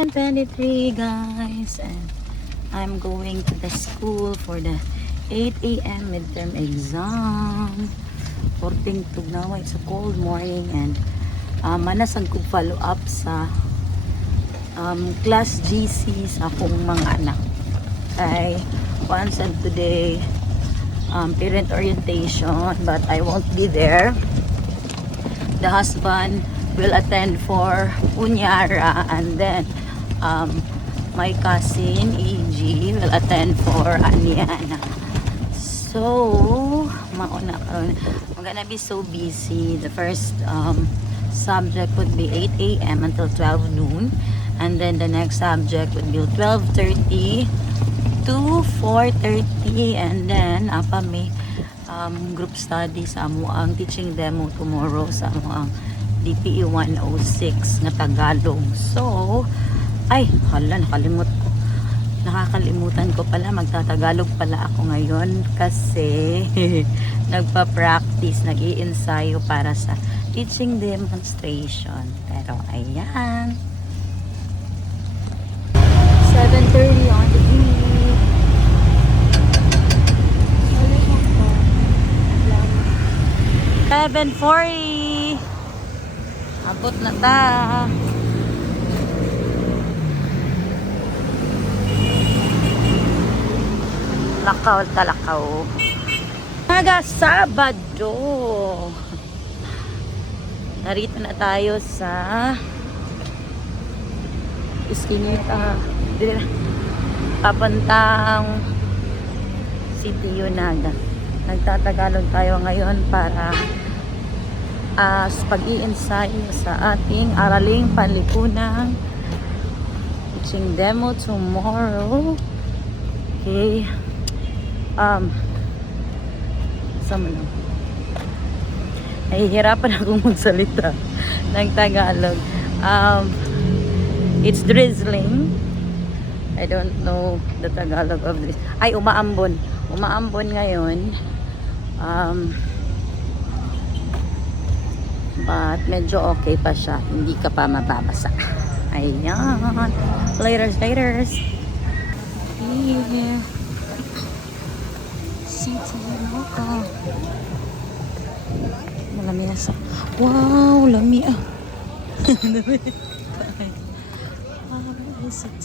7:23 guys, and I'm going to the school for the 8 a.m. midterm exam. Porting tugnawa, it's a cold morning, and manasag kong follow up sa class GC sa akong mga anak. I once and today parent orientation, but I won't be there. The husband will attend for Unyara, and then my cousin EG will attend for Aniana. So mauna karon, I'm gonna be so busy. The first subject would be 8 a.m. until 12 noon, and then the next subject would be 12:30 to 4:30, and then apa may group study sa amo ang teaching demo tomorrow sa amo ang DPE 106 nga Tagalog. So ay hala, nakakalimutan ko pala, magtatagalog pala ako ngayon kasi nagpa-practice, nag-i-ensayo para sa teaching demonstration. Pero ayan, 7:30 on the beat. 7:40. Abot na ta. Lakaw talakaw. Mga Sabado. Narito na tayo sa Iskinita. Papuntang City Yunaga. Nagtatagalog tayo ngayon para sa pag-i-ensayo sa ating araling panlipunang teaching demo tomorrow. Okay. Sama lang. Nahihirapan akong magsalita ng Tagalog. It's drizzling. I don't know the Tagalog of this. Ay, umaambon. Umaambon ngayon. But medyo okay pa siya. Hindi ka pa mababasa. Ayan. Laters. Yeah. City Local. Malami na sa... Wow, lami ah. Where is it?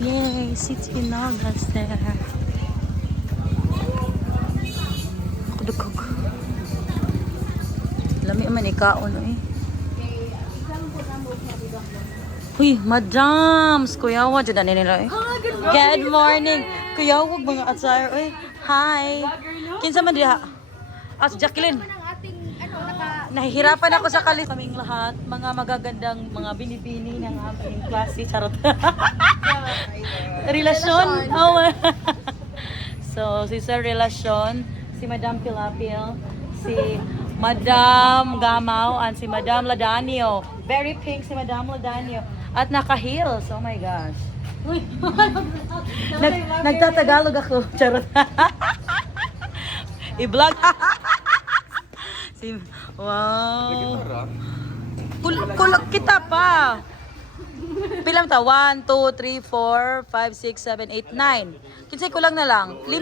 Yay, City Nogas there. Kudukog. Lami man ikaon eh. Uy, madams! Kuya, wag dyan na nila eh. Good morning! Kuya, wag mga atsar eh. Hi! Kinsa man diha? As Jacqueline. Nahihirapan ako sa kalis. Kaming lahat, mga magagandang mga binibini ng aming klase. Charot. Relasyon? Oh, so, si Sir Relasyon, si Madam Pilapil, si Madam Gamaw, and si Madam Ladanio. Very pink si Madam Ladanio. At naka-heels. Oh my gosh. Nagtatagalog ako. Charot. I-vlog. Wow. Kulak kita pa. Pilang ta? 1, 2, 3, 4, 5, 6, 7, 8, 9. Kinsay kulang na lang? 5.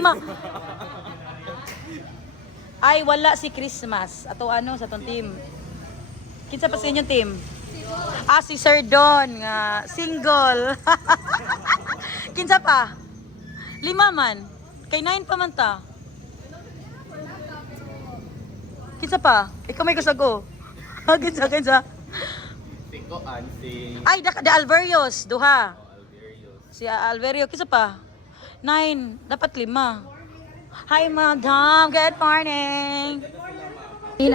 Ay, wala si Christmas. Ato ano sa tong team? Kinsa pa sa inyong team? Ah, si Sir Don nga single. Kinsa pa? 5 man. Kay 9 pa man ta. Kinsa pa? Ikaw may kasago. Kinsa. Cinco Ansing. Ay, de Alverios, duha. Si Alverio, kinsa pa? 9, dapat 5. Hi, Madam. Good morning.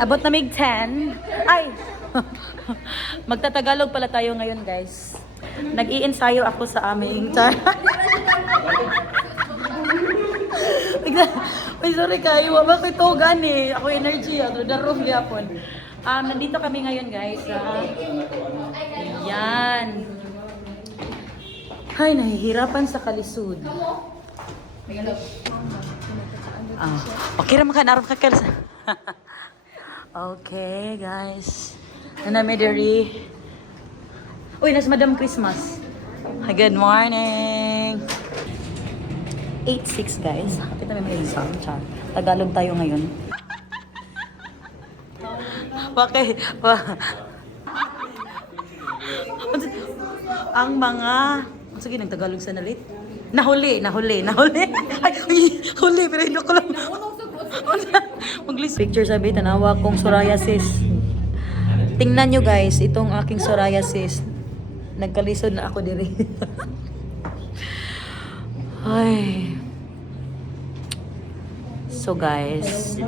Abot na mig 10. Ay. Magtatagalog pala tayo ngayon, guys. Nag-i-ensayo ako sa aming Ay, sorry kayo. Bakit ito gani? Ako energy. Darong yapon. Nandito kami ngayon, guys. Ayan. Ay, nahihirapan sa kalisod. Okay naman ka. Naroon ka kalsa. Okay, guys. Nanamidiri. Uy, nas Madam Christmas. Hi, good morning. 8-6 guys. Kapit na may exam. Tagalog tayo ngayon. Okay. Ang mga... Sige, nagtagalog sa nalit. Nahuli. Ay, huli. Pero hindi ko lang. Mag-list. Picture sabi, tanawa kong psoriasis. Tingnan nyo guys, itong aking psoriasis. Nagkalisod na ako diri. Ay. So guys,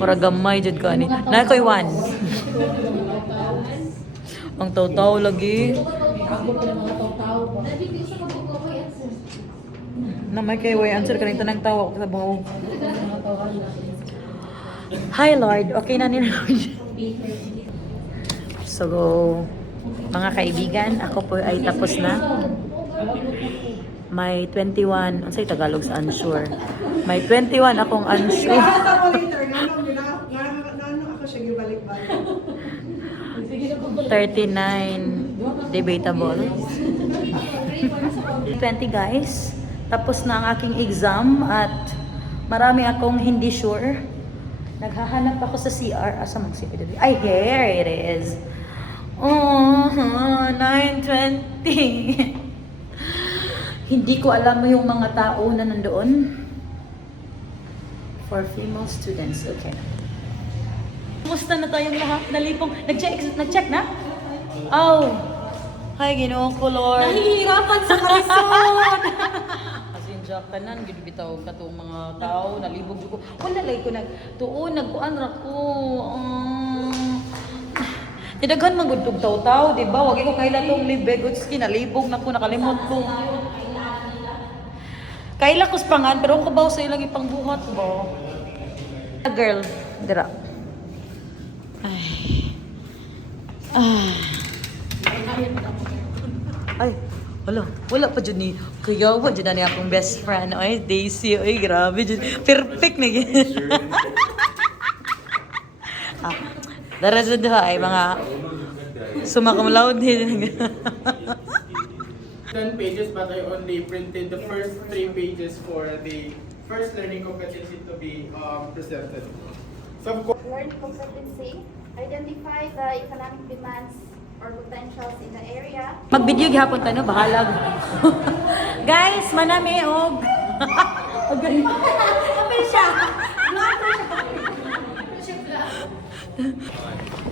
para gamay jud ka ni. Na koy one. Ang taw-taw lagi. Na may kay way answer ka rin tanang tawa ko sa buhaw. Hi Lord, okay na ni Lord. So, mga kaibigan, ako po ay tapos na. May 21, ang sa'yo Tagalog sa unsure. May 21 akong unsure. 39 debatable. 20 guys. Tapos na ang aking exam at marami akong hindi sure. Naghahanap ako sa CR. Asa mag-CR? Ay, here it is. Oh, 9:20. Hindi ko alam yung mga tao na nandoon. For female students. Okay. Kumusta na tayong lahat? Nalipong. Nag-check na? Oh. Hi, Ginoo ko, Lord. Nahihirapan sa kalisod. As in, Jack, kanan, bitaw ka itong mga tao, nalibog ko. Wala lay ko nagkuan ra ko. Tidaghan magudtog taw-taw, di ba? Wag ko kaila tong libeg, utski nalibog na ko, nakalimot ko. Kaila ko spangan, pero ako ba sa ilang ipangbuhat ba? Girl, dira. Ay, wala pa dyan ni. Kaya ba dyan na niya akong best friend. Ay, Daisy, ay grabe dyan. Perfect na gyan. Darasan doon ay mga sumakamlaw din. 10 pages, but I only printed the first 3 pages for the first learning competency to be presented. So, of course, Learning competency, identify the economic demands or potentials in the area. Mag-video gihapon tayo, bahalag. Guys, manami og.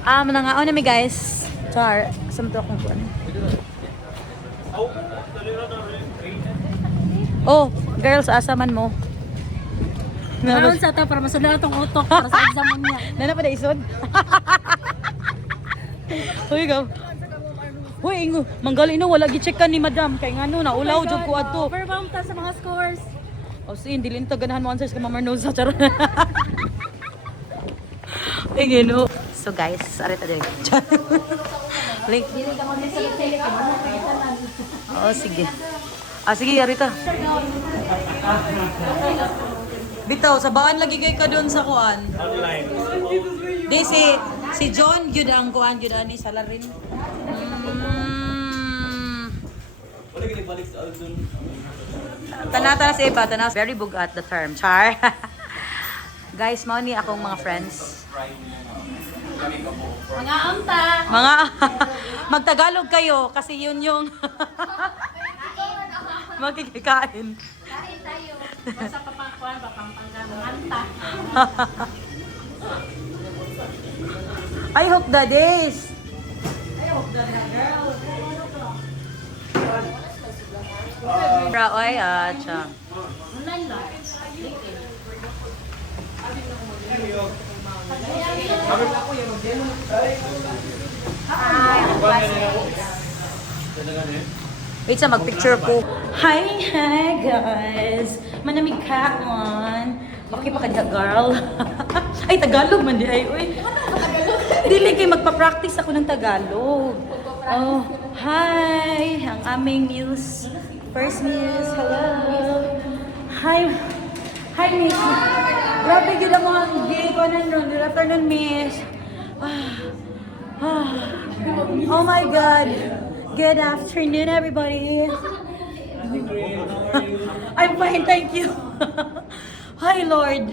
Manangaon na mi guys. Char, asam to akong kuan. Oh, girls, asaman mo. Naroon sa ito para masunod itong utok para sa exam mo niya. Nana pa na isod? Hoy, go. Hoy, ingo. Manggali no, wala gi-check ka ni madam. Kay nga no, naulaw jud ko adto. Overwhelmed ta sa mga scores. O sin, dilin to ganahan mo answers ka mamarno sa charon. Ay, gino. So guys, arita din. Link. Dili ka mag-select ka mo kailan. Oh, sige. Sige, arita. Bitaw, sabaan lagi kay ka doon sa kuan. Online. Di si John gyud ang kuan gyud ani salarin. wala ka balik sa Alzon. Tanata na sa iba, tanata. Very bugat the term. Char. Guys, mao ni akong mga friends. Mga amta. Mga magtagalog kayo kasi yun yung makikikain. Kain tayo. Basta papangkuan ba pampanggan amta. I hope the days. Oy, cha. Online lang. Wait sa magpicture ko. Hi guys. Manamig ka on. Okay pa kadya girl. Ay Tagalog man di ay oy. Dili kay magpa-practice ako ng Tagalog. Oh, hi. Ang aming muse. First muse. Hello. Hi. Hi miss. Grabe gila mo ang gay ko nun. Good afternoon miss. Oh my God. Good afternoon, everybody. I'm fine, thank you. Hi, Lord.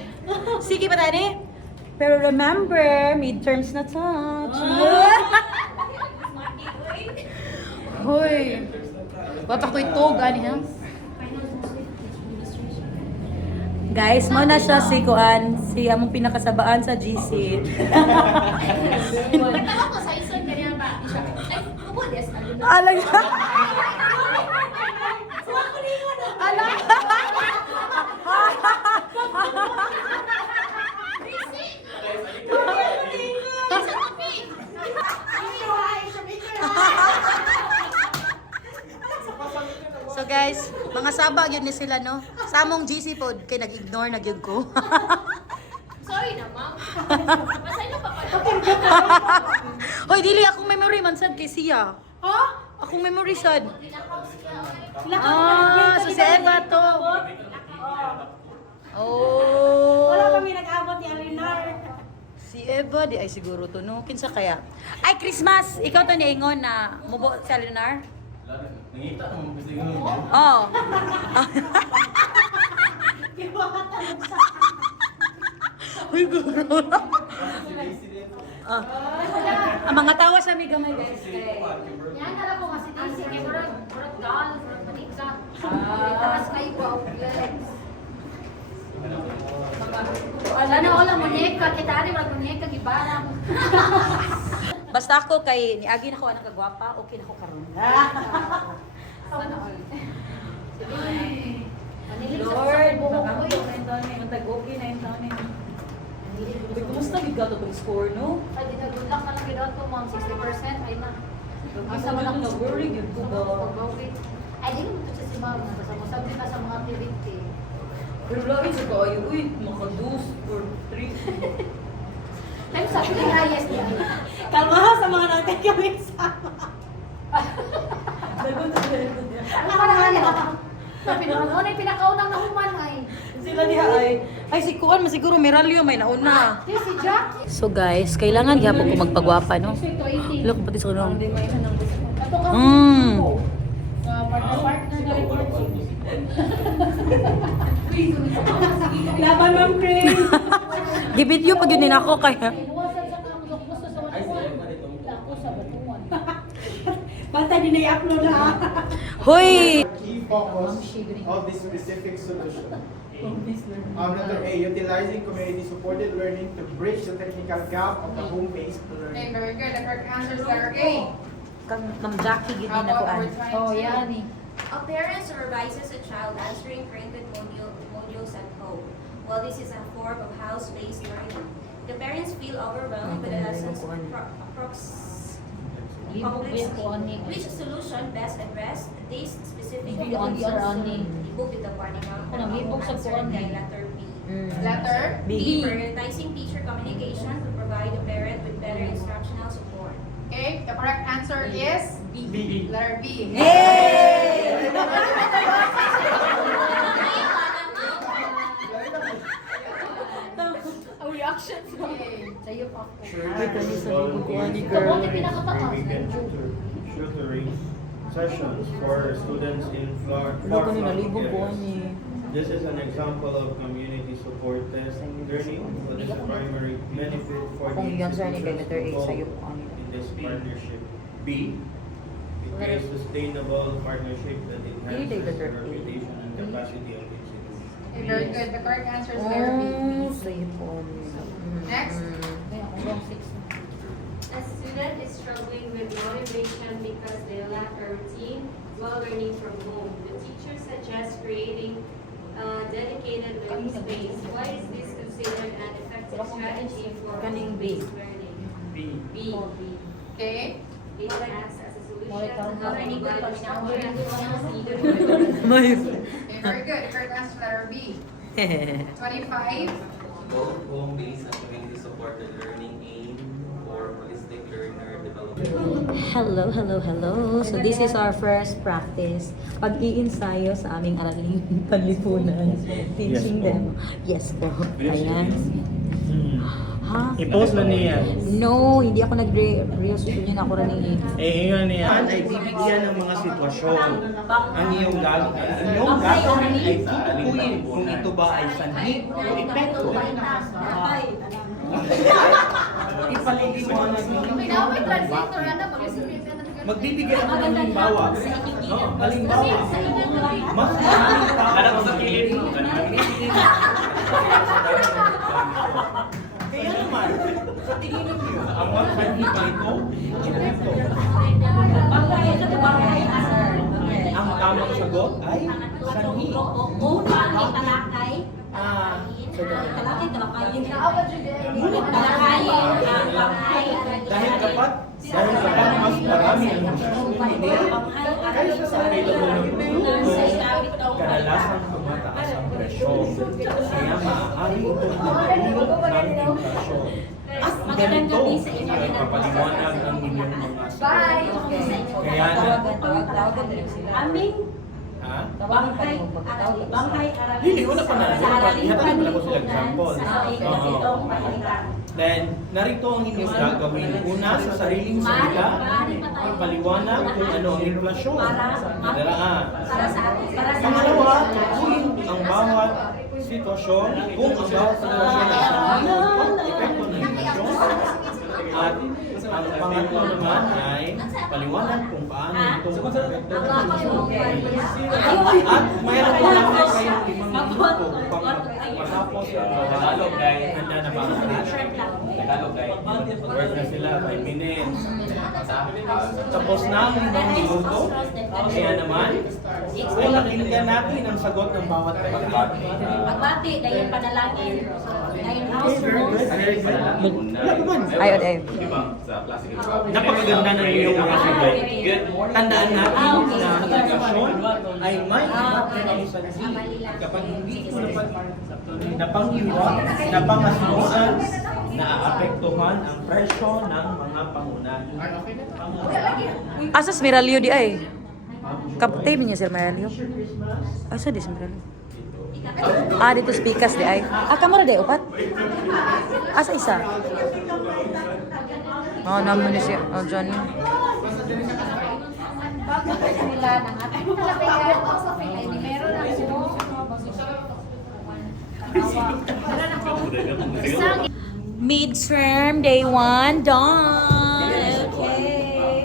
Sige pa tani? Pero remember, midterms na touch. Hoy. Bata ko ito, gani ha? Guys, mo na siya si Kuan, si among pinakasabaan sa GC. Pagtawa ko sa ison, ganyan ba? Ay, mabulis. Alang Ala! So guys, mga sabag yun ni sila no. Sa among GC pod kay nag-ignore na gyud ko. Sorry na, ma'am. Masay na pa pala. Hoy, dili akong memory man sad kay siya. Ha? Akong memory sad. So si Eva to. Oh. Wala kami nag-abot ni Alinar. Si Eva di ay siguro to no. Kinsa kaya? Ay Christmas, ikaw to niingon na mubo si Alinar? Nangita mo kasi yun. Oh. Uy, guro. Ang mga tawa sa mga gamay guys. Yan, alam ko nga si Daisy, kay Murad Gal, Murad Manika. Taas kayo po. Wala munyeka, kita rin wala munyeka, gibarang. Basta ako kay niagi na ko anang kagwapa, okay na ko karon. Lord, matag okay na yung taon na. Uy, kumusta gid ka to tong score, no? Ay, di na good luck ka lang gano'n to, ma'am. 60%, ay na. Asa man ako na-worry yun ko ba? Ay, di mo ito si ma'am. Basta mo sabi na sa mga activity. Pero lagi sa kayo, uy, maka-2 or 3. Ay, sabi ko highest niya. Kalma ha sa mga natin kami sama. Ano ka naman yan? Sabi naman, ano yung pinakaunang nahuman ay? Sila diha ay si Kuan masiguro Meralio may nauna. Di si Jack. So guys, kailangan gyapon ko magpagwapa no. So, ito 18. Look pati sa kuno. Ito ka. Partner na rin. Laban ma'am Pray. Gibidyo pag yun din ako kaya. Inuwasan sa kamulok mo sa watuan. Lako sa batuan. Basta din na i-upload ha. Hoy! Key focus of this specific solution. Letter A, utilizing community-supported learning to bridge the technical gap of the home-based Okay, learning. very good. The correct answer is letter A. Kang Jackie gid How din ako about an. number 22? Oh, yan eh. A parent supervises a child answering printed modules at home. While this is a form of house-based learning, the parents feel overwhelmed with the lessons which solution best address these specific Hindi ako di arani. Ibog with the party Ako na, may ibog sa kuwan by eh. letter B. Letter B. Prioritizing teacher communication to provide the parent with better instructional support. A. The correct answer is B. letter B. Hey! Ang reaction ko. Sa'yo pa ako. Ay, kani sa libog ko ani Ito mo, girl. di pinakataas. Tutoring sessions for students in Wala ko ni nalibog ko ani. This is an example of community supported learning that is a primary benefit for Kung the yan sir ni kay institutions letter A involved sa'yo po ani. in this partnership. B. It creates sustainable partnership that enhances the letter A. reputation and capacity of institutions. Okay, very good. The correct answer is letter B. Oh, sa'yo po ani. Next. Kaya ako wrong 6 na. A student is struggling with motivation because they lack a routine while learning from home. The teacher suggests creating a dedicated learning space. Why is this considered an effective strategy for Kaning B. home-based learning? B. B. Okay. It acts as a solution Moray ka to rin. help Moray provide ka rin. structure and consistency. May. Okay, very good. The correct answer is letter B. 25. Both home-based and community-supported learning aim for holistic learner development. Hello. So this is our first practice. Pag-iinsayo sa aming araling panlipunan. Teaching them. Yes po. Ayan. Ha? I-post na niya. No, hindi ako nag-reels yun ako rin ni. Ngayon niya ay bibigyan ng mga sitwasyon. Ang iyong gagawin ay tutukuyin kung ito ba ay sanhi o epekto. Ipaliliwanag mo. Magbibigay ako ng halimbawa. No, halimbawa. Mas maraming tao. Alam mo sa kilid. Kaya naman, sa tingin niyo, ang mga sanhi ba ito? Epekto. Ang tamang sagot ay sanhi. Dahil kapag mas marami ang nasusunod kaysa sa available ng produkto, kadalasan tumataas ang presyo. Kaya maaari itong magdulot ng inflasyon. At ganito ay papaliwanag ang inyong mga sagot. Kaya Aming ha? bangkay Arabi. Hindi, una pa na. Ihatid mo na ko sila example. Then, narito ang inyong gagawin. Una, sa sariling salita, ipaliwanag kung ano ang inflasyon. Nadaraan. Pangalawa, tukuyin ang bawat sitwasyon, kung ang bawat sitwasyon ay sa epekto ng inflasyon. At ang pangatlo naman ay paliwanag kung paano ito epekto ng inflasyon. At mayroon po naman kayong 5 minuto upang matapos ang Tagalog guys. Handa na ba? Tagalog guys. Word na sila, 5 minutes. Tapos na ang 5 minuto. Kaya naman, ay nakinggan natin ang sagot ng bawat pagbati. Pagbati, dahil panalangin. Dahil house Ayun, ayun. Napakaganda ng iyong mga sagot. Tandaan natin na ang inflasyon ay may iba't ibang sanhi. Kapag hindi mo napanghiwa, napangasunuan, naaapektuhan ang presyo ng mga pangunahing Asas Miralio di ay. Kaptay niya sir Miralio. Ay, so di si Miralio. Ah, dito speakers di ay. Ah, kamera di, upat? Asa isa? Oo, naman ni siya. Oh, Johnny. Midterm, day 1, done. Okay.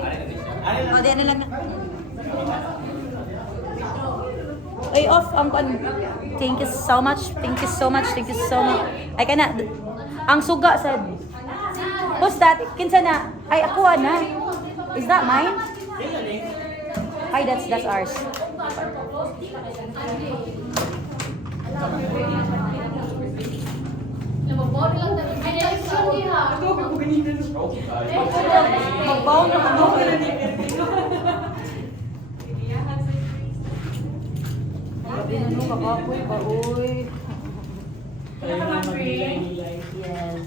O, di ano lang. Ay, off. Thank you so much. Thank you so much. Thank you so much. Ay, kana. Ang suga sa... Who's that? Kinsa na? Ay, ako na. Is that mine? Ay, that's ours. Magbaw na mo. Grabe na no, kakapoy ba, uy. Yes.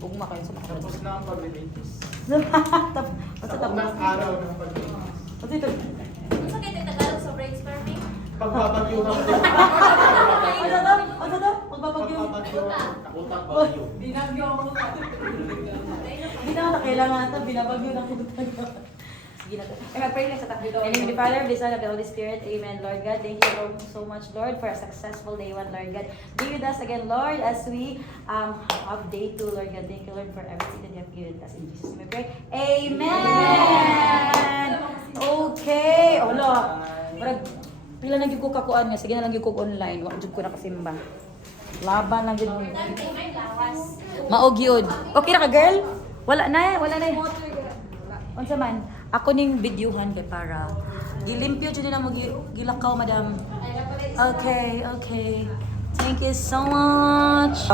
Ugma kayo sa mga. Tapos na ang paglilitis. Basta Tapos na ang araw ng paglilitis. Basta ito. Ano sa kayo Tagalog sa brainstorming? Pagbabagyuhan ko. Ano to? Magbabagyo. Takutang bagyo. Binagyo ako. Hindi na kailangan ito. Binabagyo na kita. Sige na to. Mag-pray lang sa tabi. In the name of the Father, the Son, of the Holy Spirit. Amen. Lord God, thank you so much, Lord, for a successful day 1, Lord God. Be with us again, Lord, as we have day 2, Lord God. Thank you, Lord, for everything that you have given us. In Jesus' name we pray. Amen! Okay. Olo. Pila na gyud ko kakuan nga. Sige na lang gyud ko online. Wa jud ko na kasimba. Laban lang gyud. Maog yun. Okay na ka, girl? Wala na. Unsa man? Ako ning videohan kay para gilimpyo jud na mo gilakaw, madam. Okay. Thank you so much.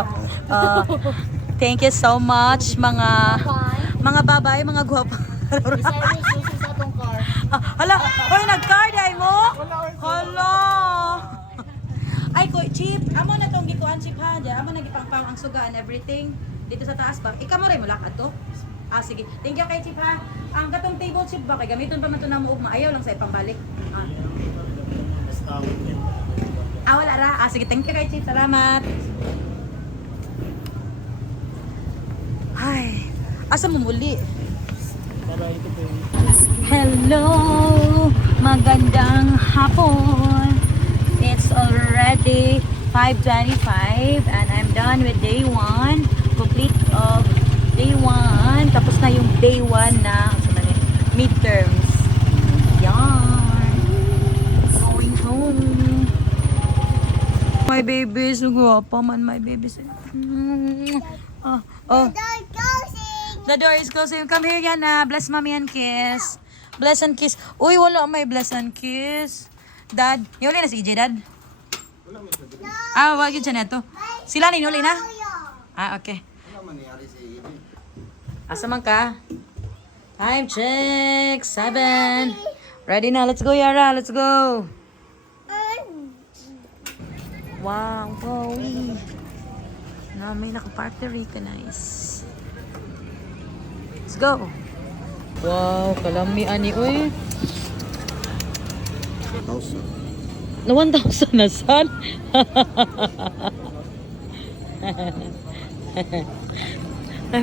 Thank you so much mga babay, mga gwapo. Hala, oy nag-card ay mo? Hala. Ay ko chip, amo na tong gikuan chip ha. Amo na gipangpang ang suga and everything dito sa taas ba. Ikaw mo ray mo lakad to. Ah sige. Thank you kay chip ha. Ang katong table chip ba kay gamiton pa man to na mo ugma. Ayaw lang sa ipambalik. Wala ra. Ah sige, thank you kay chip. Salamat. Asa mo muli? Hello! Magandang hapon! It's already 5:25 and I'm done with day 1. Complete of day 1. Tapos na yung day 1 na midterms. Yan! Going home. My babies, guwapa man my babies. Oh. The door is closing. Come here, Yana. Bless mommy and kiss. Bless and kiss. Uy, wala may bless and kiss. Dad, yuli na si EJ, Dad? Wag yun siya neto. Sila ni yuli na? Okay. Asa man ka? Time check. 7. Ready na. Let's go, Yara. Let's go. Wow, Bowie. Na may nakapark na recognize. Let's go. Wow, kalami ani uy. 1,000. Na 1,000 na san?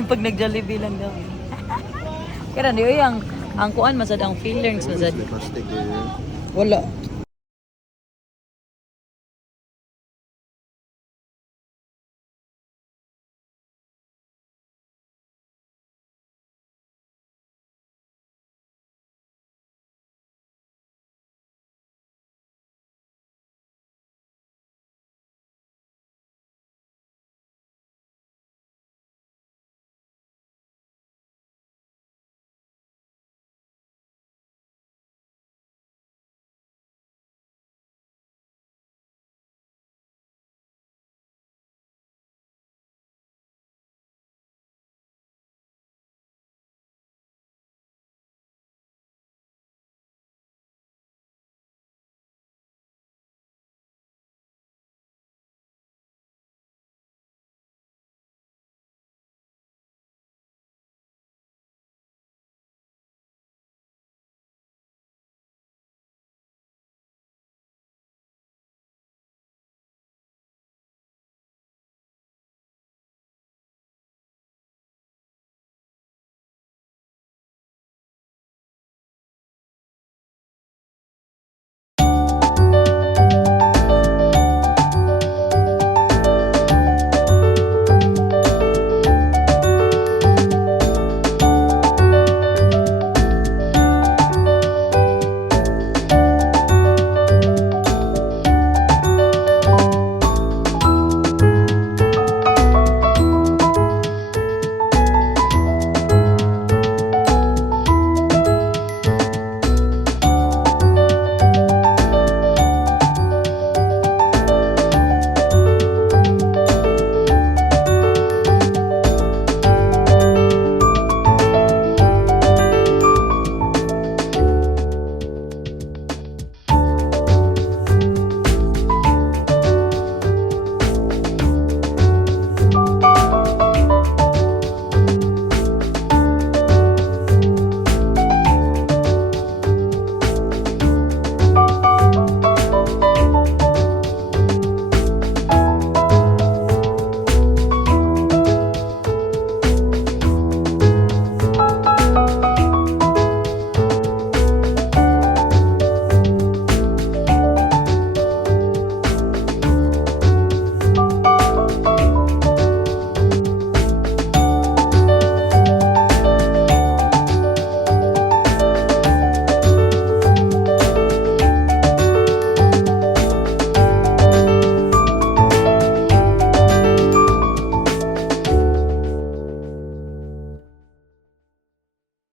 Pag nag-Jollibee lang daw. Kaya uy ang kuan masad ang feelings masad. Wala.